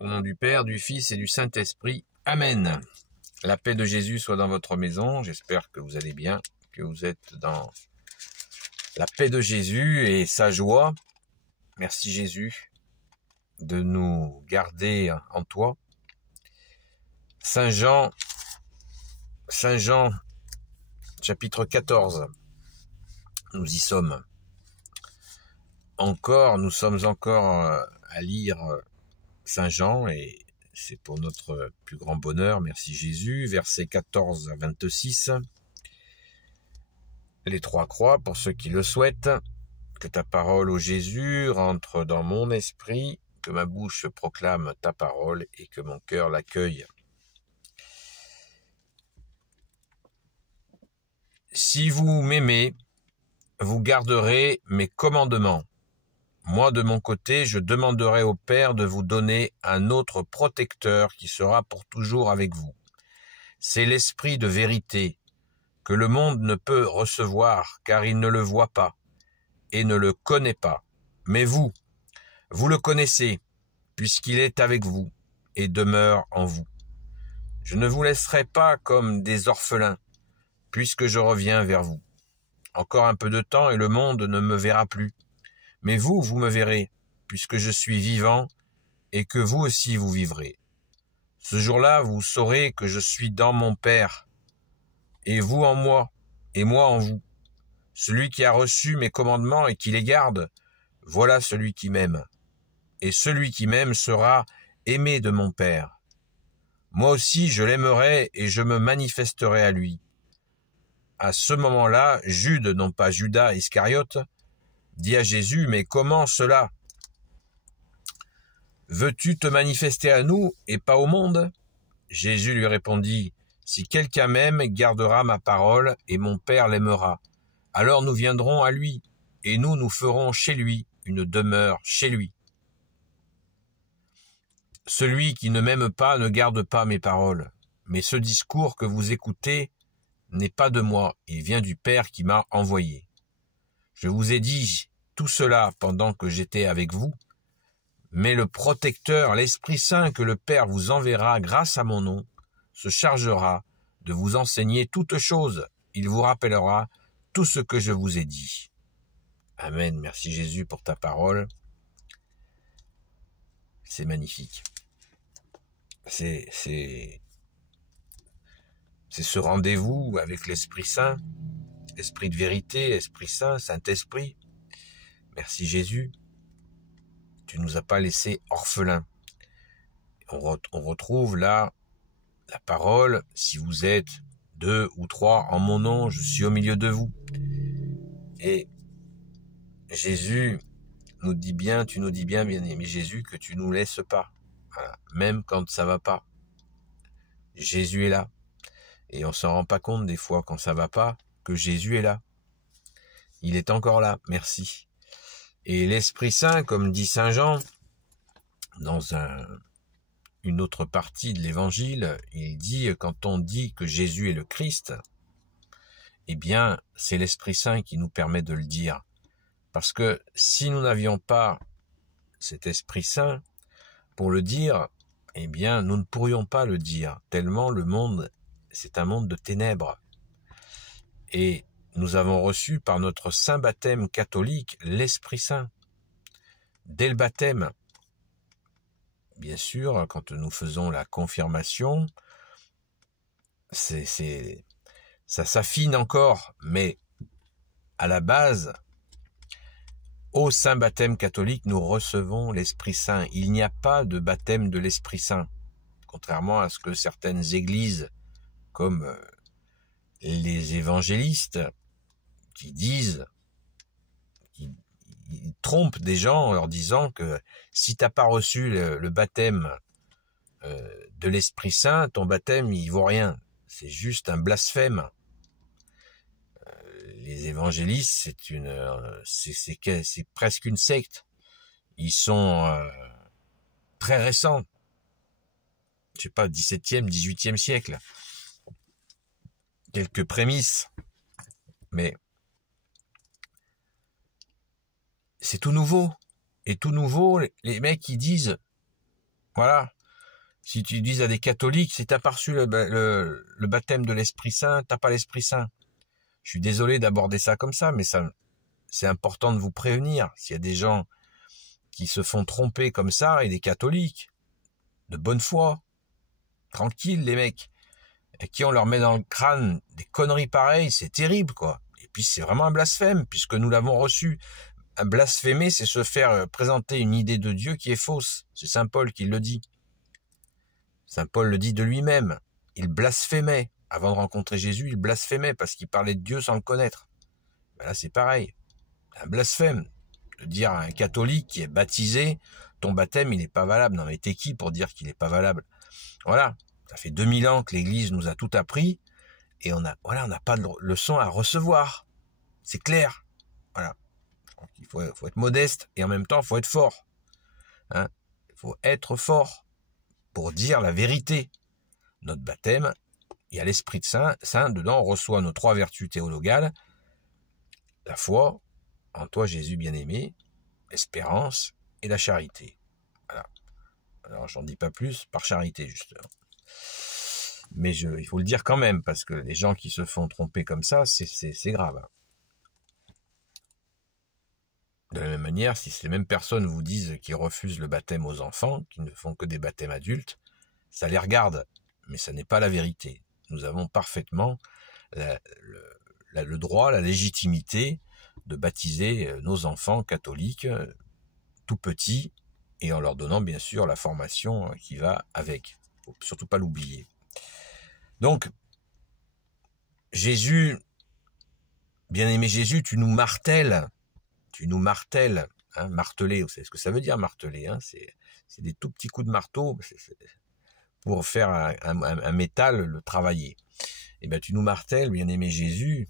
Au nom du Père, du Fils et du Saint-Esprit. Amen. La paix de Jésus soit dans votre maison. J'espère que vous allez bien, que vous êtes dans la paix de Jésus et sa joie. Merci Jésus de nous garder en toi. Saint Jean, chapitre 14. Nous y sommes. Nous sommes encore à lire Saint Jean et c'est pour notre plus grand bonheur. Merci Jésus. Versets 14 à 26. Les trois croix pour ceux qui le souhaitent. Que ta parole, ô Jésus, rentre dans mon esprit, que ma bouche proclame ta parole et que mon cœur l'accueille. Si vous m'aimez, vous garderez mes commandements. Moi, de mon côté, je demanderai au Père de vous donner un autre protecteur qui sera pour toujours avec vous. C'est l'Esprit de vérité, que le monde ne peut recevoir, car il ne le voit pas et ne le connaît pas. Mais vous le connaissez, puisqu'il est avec vous et demeure en vous. Je ne vous laisserai pas comme des orphelins, puisque je reviens vers vous. Encore un peu de temps et le monde ne me verra plus. Mais vous me verrez, puisque je suis vivant et que vous aussi vous vivrez. Ce jour-là, vous saurez que je suis dans mon Père, et vous en moi, et moi en vous. Celui qui a reçu mes commandements et qui les garde, voilà celui qui m'aime. Et celui qui m'aime sera aimé de mon Père. Moi aussi, je l'aimerai et je me manifesterai à lui. À ce moment-là, Jude, non pas Judas Iscariote, dit à Jésus, « Mais comment cela? Veux-tu te manifester à nous et pas au monde ?» Jésus lui répondit, « Si quelqu'un m'aime, gardera ma parole et mon Père l'aimera. Alors nous viendrons à lui et nous ferons chez lui une demeure chez lui. Celui qui ne m'aime pas ne garde pas mes paroles. Mais ce discours que vous écoutez n'est pas de moi, il vient du Père qui m'a envoyé. Je vous ai dit tout cela pendant que j'étais avec vous, mais le protecteur, l'Esprit Saint que le Père vous enverra grâce à mon nom, se chargera de vous enseigner toutes choses. Il vous rappellera tout ce que je vous ai dit. Amen. Merci Jésus pour ta parole. C'est magnifique. C'est ce rendez-vous avec l'Esprit Saint, Esprit de vérité, Esprit Saint, Saint-Esprit. Merci Jésus. Tu ne nous as pas laissés orphelins. On retrouve là la parole, si vous êtes 2 ou 3 en mon nom, je suis au milieu de vous. Et Jésus nous dit bien, tu nous dis bien, bien-aimé Jésus, que tu nous laisses pas. Voilà. Même quand ça va pas. Jésus est là. Et on s'en rend pas compte des fois quand ça va pas, que Jésus est là. Il est encore là. Merci. Et l'Esprit Saint, comme dit Saint Jean, dans une autre partie de l'Évangile, il dit, quand on dit que Jésus est le Christ, eh bien, c'est l'Esprit Saint qui nous permet de le dire. Parce que si nous n'avions pas cet Esprit Saint pour le dire, eh bien, nous ne pourrions pas le dire, tellement le monde, c'est un monde de ténèbres. Et nous avons reçu par notre saint baptême catholique l'Esprit Saint. Dès le baptême, bien sûr, quand nous faisons la confirmation, ça s'affine encore, mais à la base, au saint baptême catholique, nous recevons l'Esprit Saint. Il n'y a pas de baptême de l'Esprit Saint, contrairement à ce que certaines églises, comme les évangélistes, qui disent, qui trompent des gens en leur disant que si t'as pas reçu le baptême de l'Esprit Saint, ton baptême il vaut rien. C'est juste un blasphème. Les évangélistes, c'est presque une secte. Ils sont très récents. Je sais pas, 17e, 18e siècle. Quelques prémices. Mais c'est tout nouveau. Et tout nouveau, les mecs, ils disent, Voilà. Si tu dis à des catholiques, si t'as pas reçu le baptême de l'Esprit Saint, t'as pas l'Esprit Saint. Je suis désolé d'aborder ça comme ça, mais ça, c'est important de vous prévenir. S'il y a des gens qui se font tromper comme ça, et des catholiques, de bonne foi, tranquilles les mecs, et qui on leur met dans le crâne des conneries pareilles, c'est terrible quoi. Et puis c'est vraiment un blasphème, puisque nous l'avons reçu. Un blasphémer, c'est se faire présenter une idée de Dieu qui est fausse. C'est Saint Paul qui le dit. Saint Paul le dit de lui-même. Il blasphémait. Avant de rencontrer Jésus, il blasphémait parce qu'il parlait de Dieu sans le connaître. Ben là, c'est pareil. Un blasphème. De dire à un catholique qui est baptisé, ton baptême, il n'est pas valable. Non, mais t'es qui pour dire qu'il n'est pas valable? Voilà. Ça fait 2000 ans que l'Église nous a tout appris et on n'a pas de leçon à recevoir. C'est clair. Voilà. Il faut être modeste et en même temps, il faut être fort. Hein, il faut être fort pour dire la vérité. Notre baptême, il y a l'Esprit Saint. Dedans, on reçoit nos 3 vertus théologales. La foi, en toi Jésus bien-aimé, l'espérance et la charité. Voilà. Alors, j'en dis pas plus, par charité, justement. Mais il faut le dire quand même, parce que les gens qui se font tromper comme ça, c'est grave. Hein. De la même manière, si ces mêmes personnes vous disent qu'ils refusent le baptême aux enfants, qu'ils ne font que des baptêmes adultes, ça les regarde, mais ça n'est pas la vérité. Nous avons parfaitement le droit, la légitimité de baptiser nos enfants catholiques tout petits et en leur donnant bien sûr la formation qui va avec. Faut surtout pas l'oublier. Donc, Jésus, bien-aimé Jésus, tu nous martèles. Hein, marteler, vous savez ce que ça veut dire marteler, hein, c'est des tout petits coups de marteau pour faire un métal, le travailler. Et ben tu nous martèles, bien-aimé Jésus.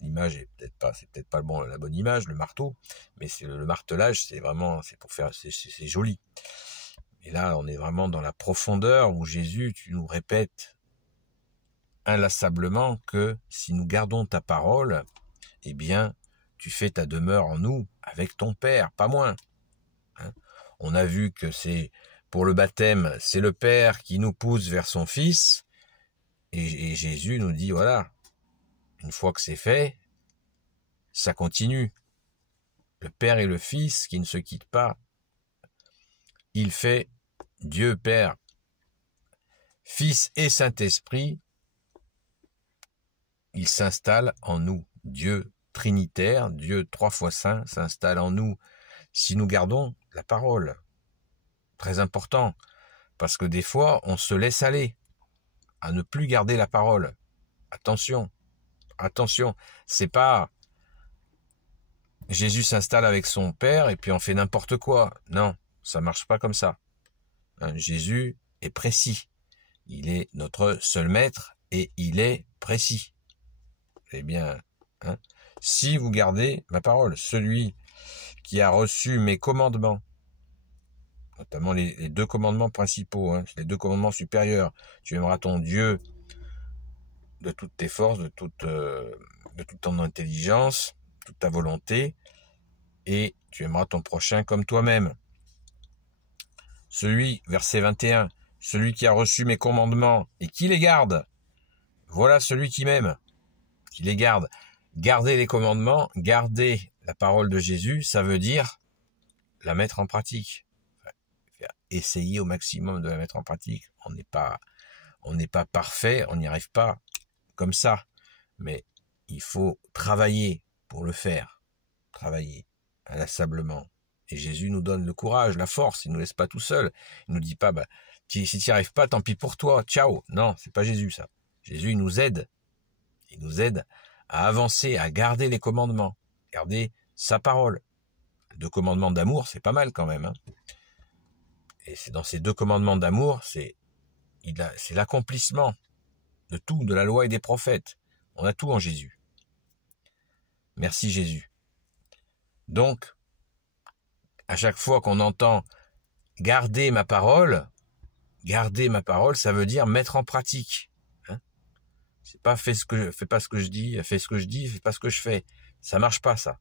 L'image est c'est peut-être pas la bonne image, le marteau, mais c'est le martelage, c'est pour faire, c'est joli. Et là, on est vraiment dans la profondeur où Jésus, tu nous répètes inlassablement que si nous gardons ta parole, eh bien, tu fais ta demeure en nous avec ton Père, pas moins. Hein, on a vu que pour le baptême, c'est le Père qui nous pousse vers son Fils, et Jésus nous dit, voilà, une fois que c'est fait, ça continue. Le Père et le Fils qui ne se quittent pas. Il fait Dieu Père, Fils et Saint-Esprit, il s'installe en nous. Dieu Trinitaire, Dieu 3 fois Saint, s'installe en nous si nous gardons la parole. Très important, parce que des fois, on se laisse aller à ne plus garder la parole. Attention, c'est pas Jésus s'installe avec son Père et puis on fait n'importe quoi. Non, ça marche pas comme ça. Hein, Jésus est précis. Il est notre seul maître et il est précis. Eh bien, hein, si vous gardez ma parole, celui qui a reçu mes commandements, notamment les 2 commandements principaux, hein, les 2 commandements supérieurs, tu aimeras ton Dieu de toutes tes forces, de toute ton intelligence, toute ta volonté, et tu aimeras ton prochain comme toi-même. Verset 21, celui qui a reçu mes commandements et qui les garde, voilà celui qui m'aime, qui les garde. Garder les commandements, garder la parole de Jésus, ça veut dire la mettre en pratique. Essayer au maximum de la mettre en pratique. On n'est pas parfait, on n'y arrive pas comme ça. Mais il faut travailler pour le faire. Travailler inlassablement. Et Jésus nous donne le courage, la force. Il nous laisse pas tout seul. Il nous dit pas, si tu n'y arrives pas, tant pis pour toi. Ciao. Non, c'est pas Jésus ça. Jésus, il nous aide. Il nous aide à avancer, à garder les commandements, garder sa parole. 2 commandements d'amour, c'est pas mal quand même. Hein. Et c'est dans ces 2 commandements d'amour, c'est l'accomplissement de tout, de la loi et des prophètes. On a tout en Jésus. Merci Jésus. Donc, à chaque fois qu'on entend garder ma parole, ça veut dire mettre en pratique. C'est pas fais pas ce que je dis, fais ce que je dis, fais pas ce que je fais. Ça marche pas, ça.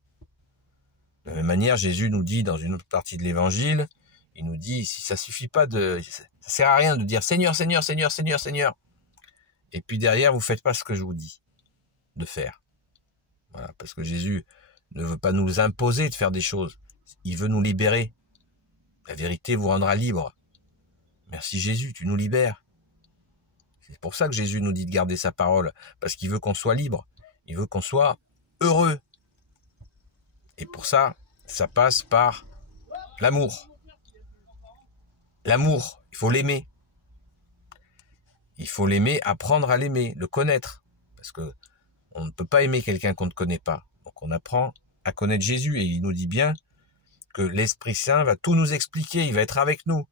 De la même manière, Jésus nous dit dans une autre partie de l'évangile, Il nous dit, si ça suffit pas ça sert à rien de dire Seigneur, Seigneur, Seigneur, Seigneur, Seigneur. Et puis derrière, vous faites pas ce que je vous dis de faire. Voilà, parce que Jésus ne veut pas nous imposer de faire des choses. Il veut nous libérer. La vérité vous rendra libre. Merci Jésus, tu nous libères. C'est pour ça que Jésus nous dit de garder sa parole, parce qu'il veut qu'on soit libre. Il veut qu'on soit heureux. Et pour ça, ça passe par l'amour. L'amour, il faut l'aimer. Il faut l'aimer, apprendre à l'aimer, le connaître. Parce que on ne peut pas aimer quelqu'un qu'on ne connaît pas. Donc on apprend à connaître Jésus et il nous dit bien que l'Esprit Saint va tout nous expliquer, il va être avec nous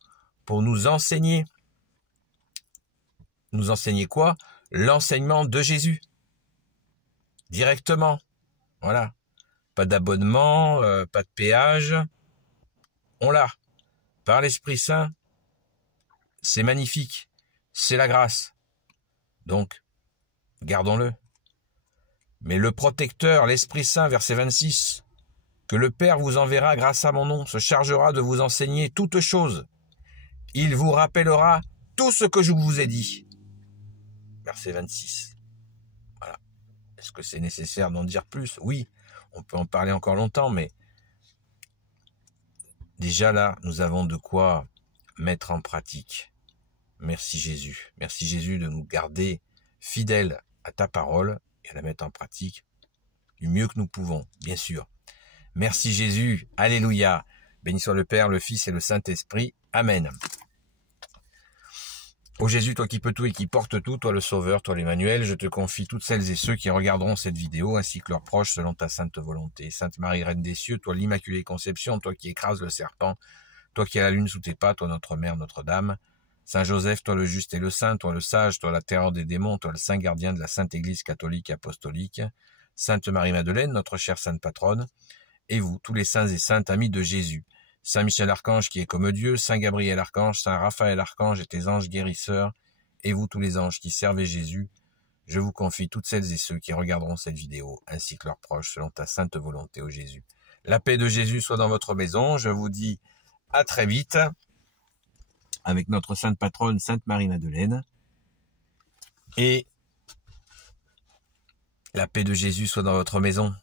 pour nous enseigner. Nous enseigner quoi? L'enseignement de Jésus. Directement. Voilà. Pas d'abonnement, pas de péage. On l'a. Par l'Esprit Saint, c'est magnifique. C'est la grâce. Donc, gardons-le. Mais le protecteur, l'Esprit Saint, verset 26, que le Père vous enverra grâce à mon nom, se chargera de vous enseigner toutes choses. Il vous rappellera tout ce que je vous ai dit. Verset 26. Voilà. Est-ce que c'est nécessaire d'en dire plus? Oui, on peut en parler encore longtemps, mais déjà là, nous avons de quoi mettre en pratique. Merci Jésus. Merci Jésus de nous garder fidèles à ta parole et à la mettre en pratique du mieux que nous pouvons, bien sûr. Merci Jésus. Alléluia. Béni soit le Père, le Fils et le Saint-Esprit. Amen. Ô Jésus, toi qui peux tout et qui portes tout, toi le Sauveur, toi l'Emmanuel, je te confie toutes celles et ceux qui regarderont cette vidéo, ainsi que leurs proches, selon ta sainte volonté. Sainte Marie, Reine des cieux, toi l'Immaculée Conception, toi qui écrases le serpent, toi qui as la lune sous tes pas, toi notre Mère, Notre-Dame. Saint Joseph, toi le juste et le saint, toi le sage, toi la terreur des démons, toi le saint gardien de la Sainte Église catholique et apostolique. Sainte Marie-Madeleine, notre chère sainte patronne. Et vous, tous les saints et saintes amis de Jésus. Saint Michel Archange qui est comme Dieu, Saint Gabriel Archange, Saint Raphaël Archange et tes anges guérisseurs, et vous tous les anges qui servez Jésus, je vous confie toutes celles et ceux qui regarderont cette vidéo, ainsi que leurs proches, selon ta sainte volonté, ô Jésus. La paix de Jésus soit dans votre maison, je vous dis à très vite, avec notre sainte patronne, Sainte Marie-Madeleine, et la paix de Jésus soit dans votre maison.